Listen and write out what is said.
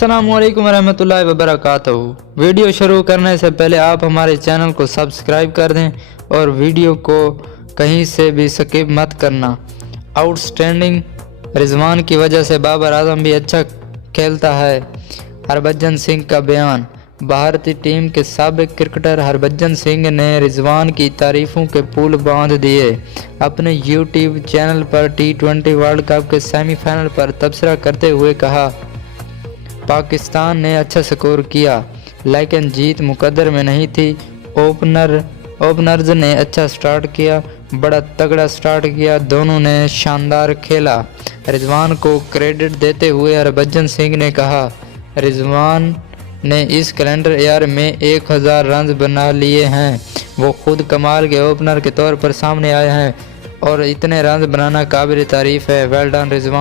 अस्सलामुअलैकुम वरहमतुल्लाहि वबरकातुहू। वीडियो शुरू करने से पहले आप हमारे चैनल को सब्सक्राइब कर दें और वीडियो को कहीं से भी स्किप मत करना। आउटस्टैंडिंग रिजवान की वजह से बाबर आजम भी अच्छा खेलता है, हरभजन सिंह का बयान। भारतीय टीम के साबिक क्रिकेटर हरभजन सिंह ने रिजवान की तारीफों के पुल बांध दिए। अपने यूट्यूब चैनल पर T20 वर्ल्ड कप के सेमीफाइनल पर तबसरा करते हुए कहा, पाकिस्तान ने अच्छा स्कोर किया लेकिन जीत मुकद्दर में नहीं थी। ओपनर्स ने अच्छा स्टार्ट किया, बड़ा तगड़ा स्टार्ट किया, दोनों ने शानदार खेला। रिजवान को क्रेडिट देते हुए हरभजन सिंह ने कहा, रिजवान ने इस कैलेंडर ईयर में 1000 रन बना लिए हैं। वो खुद कमाल के ओपनर के तौर पर सामने आए हैं और इतने रन बनाना काबिल तारीफ है। Well done Rizwan.